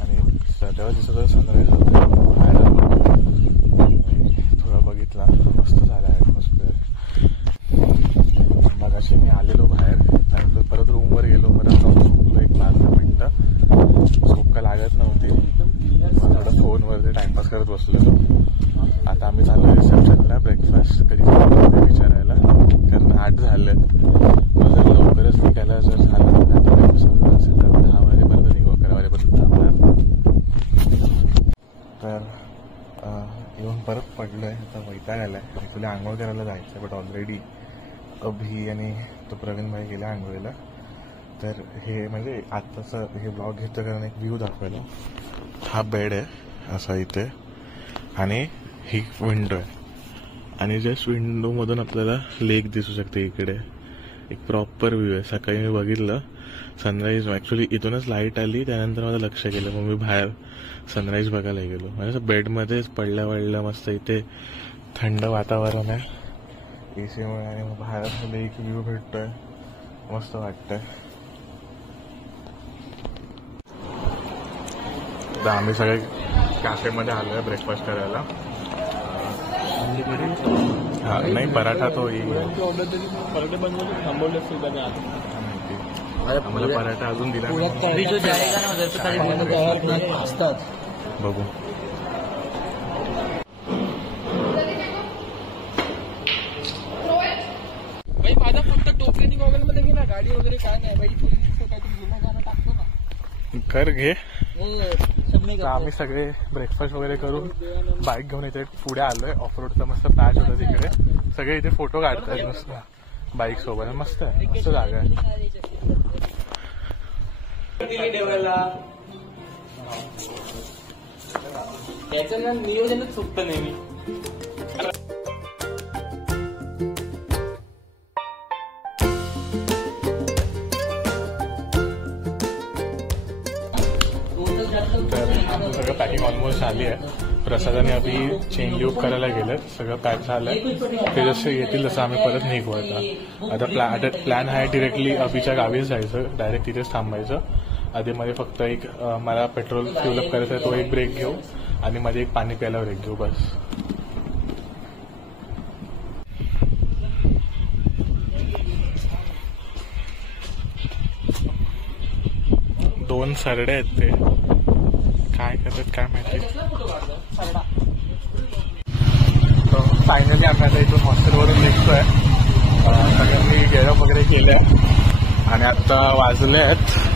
आणि तेव्हा दिसत सनराईज होते बाहेर थोडा बघितला. मस्त झाला ॲटमॉस्फिअर. मगाशी मी आलेलो बाहेर आणि परत रूमवर गेलो. परत जाऊन झोपलो एक 5-10 मिनिटं. झोप का लागत नव्हती. थोडं फोनवरती टाइमपास करत बसलेलो. आता आम्ही चाललो रिसेप्शनला ब्रेकफास्ट कधी ते विचारायला, कारण 8 झाले. जर लवकरच निघायला जर झालं आता असेल तर 10 वाजेपर्यंत निघू, 11 वाजेपर्यंत थांबणार. तर येऊन परत पडलो आहे. आता वैताग आला आहे. ॲक्च्युली आंघोळ करायला जायचं बट ऑलरेडी अभि आणि तो प्रवीण भाई गेला आंघोळीला. तर हे म्हणजे आत्ताचं हे ब्लॉग घेतो कारण एक व्ह्यू दाखवायला. हा बेड आहे असा इथे आणि ही विंडो आहे आणि जस्ट विंडोमधून आपल्याला लेक दिसू शकते. इकडे एक प्रॉपर व्ह्यू आहे. सकाळी मी बघितलं सनराईज. ॲक्च्युली इथूनच लाईट आली त्यानंतर माझं लक्ष गेलं. मग मी बाहेर सनराईज बघायला गेलो. म्हणजे बेडमध्येच पडल्या मस्त इथे थंड वातावरण आहे एसीमुळे आणि मग बाहेर लेक व्ह्यू भेटतोय. मस्त वाटतंय. तर आम्ही सगळे कॅफेमध्ये आलो आहे ब्रेकफास्ट करायला. हा नाही पराठा तो आम्हाला पराठा अजून दिला बघू. माझा फक्त टोपलेनी गॉगल मध्ये घे ना. गाडी वगैरे काय नाही टाकतो ना. कर घे. आम्ही सगळे ब्रेकफास्ट वगैरे करून बाईक घेऊन इथे पुढे आलोय. ऑफरोडचा मस्त पॅच होता तिकडे. सगळे इथे फोटो काढतात मस्त बाईक सोबत. मस्त आहे. मस्त जागा आहे. त्याचं नियोजनच चुकतं नेहमी. सगळं पॅकिंग ऑलमोस्ट झाली आहे. प्रसादाने अभि चेंज लूप करायला गेलेत. सगळं पॅक झालंय. ते जसं येतील तसं आम्ही परत निघू. आता प्लॅन आहे डिरेक्टली अभिच्या गावीच जायचं. डायरेक्ट तिथेच थांबायचं. आधीमध्ये फक्त एक मला पेट्रोल फिलअप करायचं आहे तो एक ब्रेक घेऊ आणि मध्ये एक पाणी प्यायला ब्रेक घेऊ बस. दोन सरडे आहेत ते काय करतात काय माहिती. फायनली आम्ही आता इथून हॉस्टेलवरून निघतोय. सगळ्यांनी गेटअप वगैरे केलंय आणि आता वाजले आहेत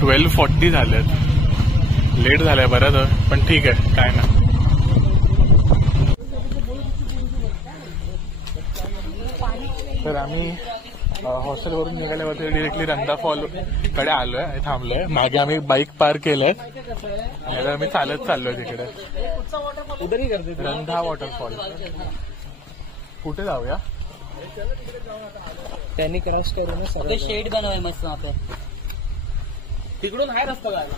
12:40 झालेत. लेट झालंय बरं पण ठीक आहे काय ना. तर आम्ही हॉस्टेलवरून निघाल्यावरती डिरेक्टली रंधा फॉल कडे आलोय आणि थांबलोय. मागे आम्ही बाईक पार्क केलंय आणि आम्ही चालत चाललोय तिकडे. रंधा वॉटरफॉल. कुठे जाऊया? त्यांनी क्रॉस करून शेड बनवाय मस्त आपल्या तिकडून आहे रस्ता जायला.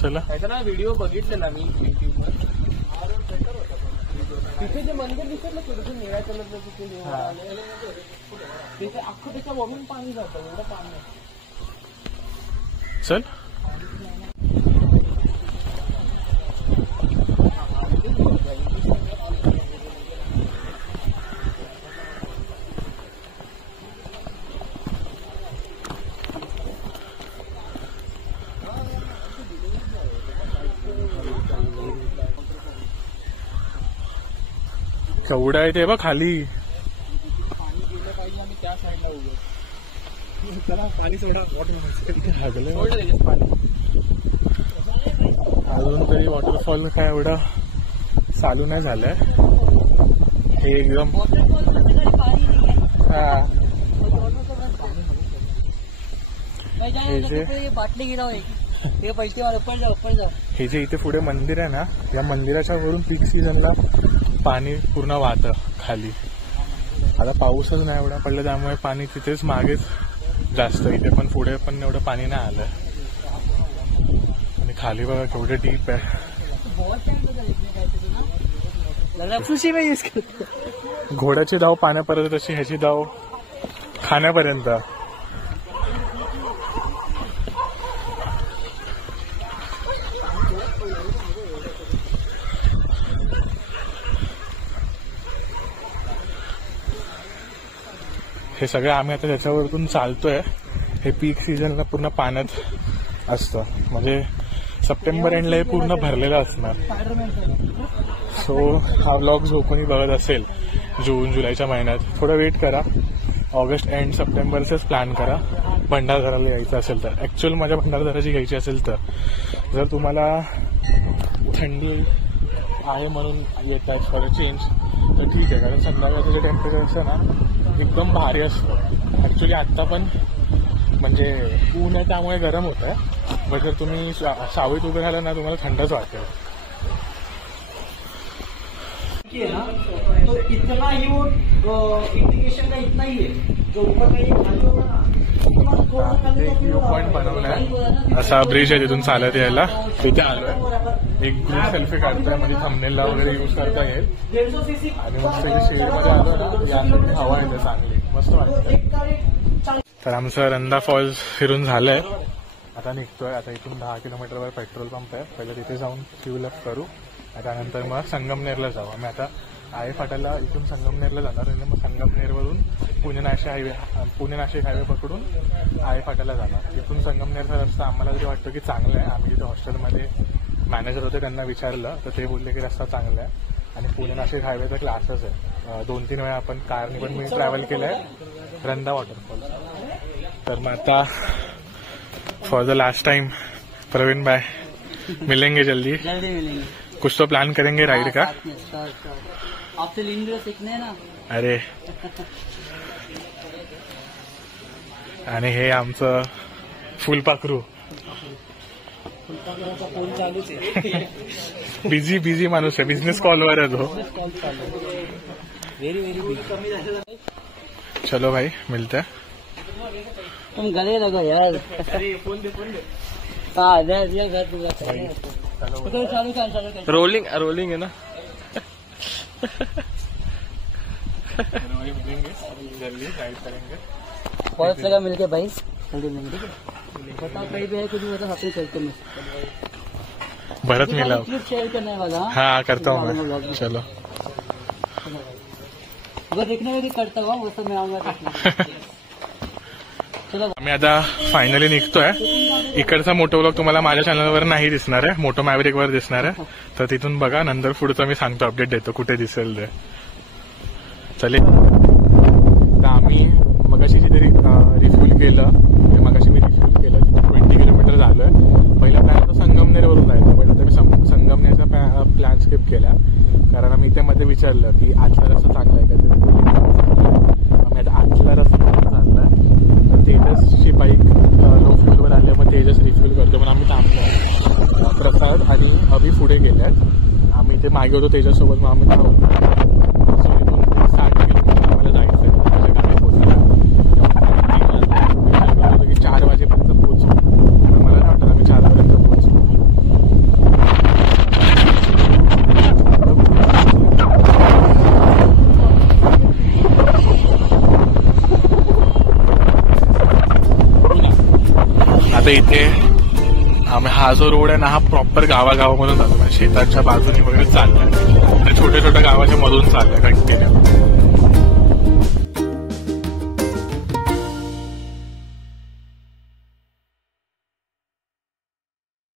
चला त्याचा व्हिडिओ बघितलेला मी युट्यूबवर. तिथे जे मंदिर दिसत ना थोडंसं निळ्या कलरचं तिथे अख्खं त्याच्या वरून पाणी जातं. एवढं पाणी चल. केवढं आहे ते बघ खाली. त्या साईडला उभं चला पाणी सोडा. अजून तरी वॉटरफॉल काय एवढं चालू नाही झालंय. हे एकदम हे जे बाटली गिरा हे पैसे ऊपर जाओ. हे जे इथे पुढे मंदिर आहे ना या मंदिराच्या वरून पीक सीझनला पाणी पूर्ण वाहतं खाली. आता पाऊसच नाही एवढा पडला त्यामुळे पाणी तिथेच मागेच जास्त. इथे पण पुढे पण एवढं पाणी नाही आलं. आणि खाली बघा केवढं डीप आहे. घोड्याची धाव पाण्यापर्यंत तशी ह्याची धाव खाण्यापर्यंत. हे सगळं आम्ही आता त्याच्यावरतून चालतोय. हे पीक सीझनला पूर्ण पाण्यात असतं, म्हणजे सप्टेंबर एंडला हे पूर्ण भरलेलं असणार. सो हा व्लॉग जो कोणी बघत असेल जून जुलैच्या महिन्यात, थोडं वेट करा. ऑगस्ट एंड सप्टेंबरचेच प्लॅन करा भंडारदराला यायचं असेल तर. ऍक्च्युअल माझ्या भंडारदराची घ्यायची असेल तर. जर तुम्हाला थंडी आहे म्हणून येत आहे फॉर अ चेंज तर ठीक आहे, कारण संध्याकाळचं जे टेम्परेचर असतं ना एकदम भारी असतं. ऍक्च्युली आत्ता पण म्हणजे ऊन आहे त्यामुळे गरम होत आहे, बट जर तुम्ही सावळीत उभे राहिला ना तुम्हाला थंडच वाटेल. तो इतना ही वो इंडिकेशन का इतना ही है जो ऊपर का ये खाली होगा ना. व्ह्यू पॉइंट बनवलाय, असा ब्रिज आहे तिथून चालत यायला. तिथे आलोय, एक ग्रुप सेल्फी काढतोय, म्हणजे थंबनेलला वगैरे युज करता येईल. आणि मस्त शेडमध्ये आलो ना, यासाठी हवा येते चांगली, मस्त वाटतं. तर आमचं रंधा फॉल्स फिरून झालंय, आता निघतोय. आता इथून 10 किलोमीटरवर पेट्रोल पंप आहे, पहिलं तिथे जाऊन फ्यूल अप करू. त्यानंतर मग संगमनेरला जाऊ. आम्ही आता आये फाट्याला इथून संगमनेरला जाणार आणि मग संगमनेरवरून पुणे नाशिक हायवे पकडून आये फाट्याला जाणार. इथून संगमनेरचा रस्ता आम्हाला तरी वाटतं की चांगला आहे. आम्ही तिथे हॉस्टेलमध्ये मॅनेजर होते, त्यांना विचारलं तर ते बोलले की रस्ता चांगला आहे आणि पुणे नाशिक हायवेचा क्लासच आहे. 2-3 वेळा आपण कारने पण मी ट्रॅव्हल केलंय रंधा वॉटरफॉल. तर मग आता for the last time Praveen भाई मिलेंगे जल्दी मिलेंगे. कुछ तो प्लान करेंगे राइड का. आपसे लिंग सीखने ना. अरे आणि हे आमचं फुलपाखरू फोन चालूच आहे. बिझी माणूस आहे, बिझनेस कॉलवर आहे तो. Very big. चलो भाई मिलते हैं. तुम गले लगो यार. अरे फोन दे. रोलिंग है ना. जल्दी गाइड करेंगे. बहुत जगह मिलके भाई जल्दी मिलेंगे. बताओ कहीं भी है कुछ भी, मतलब चलते में भरत मिला शेयर करने वाला. हाँ करता हूँ मैं. चलो अगर देखने में भी करता हुआ वो सब मैं आऊंगा. आम्ही आता फायनली निघतोय. इकडचा मोटो व्लॉग तुम्हाला माझ्या चॅनलवर नाही दिसणार आहे, मोटो मॅव्हरिक वर दिसणार आहे. तर तिथून बघा, नंतर पुढचं मी सांगतो, अपडेट देतो कुठे दिसेल ते. चालेल. तर आम्ही मगाशी जिथे रिफ्यूल केलं, मगाशी मी रिफ्यूल केलं, 20 किलोमीटर झालोय. पहिला प्लॅन होता संगमनेरवरून जायचा, पण आता मी संगमनेरचा प्लॅन स्किप केला, कारण आम्ही इथे मध्ये विचारलं की आजचा रस्ता चांगला आहे का. आम्ही आता आजचा रस्ता चाललाय. तेजसची बाईक लो फ्युलवर आल्या, मग तेजस रिफ्यूल करतो, पण आम्ही थांबलो. प्रसाद आणि अभि पुढे गेल्यात, आम्ही ते मागे होतो तेजससोबत, मग आम्ही थांबलो. सो इथून 60 किलोमीटर आम्हाला जायचं आहे. माझ्या गाडी पोहोचला की 4 वाजेपर्यंत पोहोचू, पण मला नाही वाटत आम्ही 4 पर्यंत पोहोचू. आता इथे आम्ही हा जो रोड आहे ना, हा प्रॉपर गावागावामधून जातो, म्हणजे शेताच्या बाजूने वगैरे चाललाय. छोट्या छोट्या गावाच्या मधून चाललाय कंटिन्यू.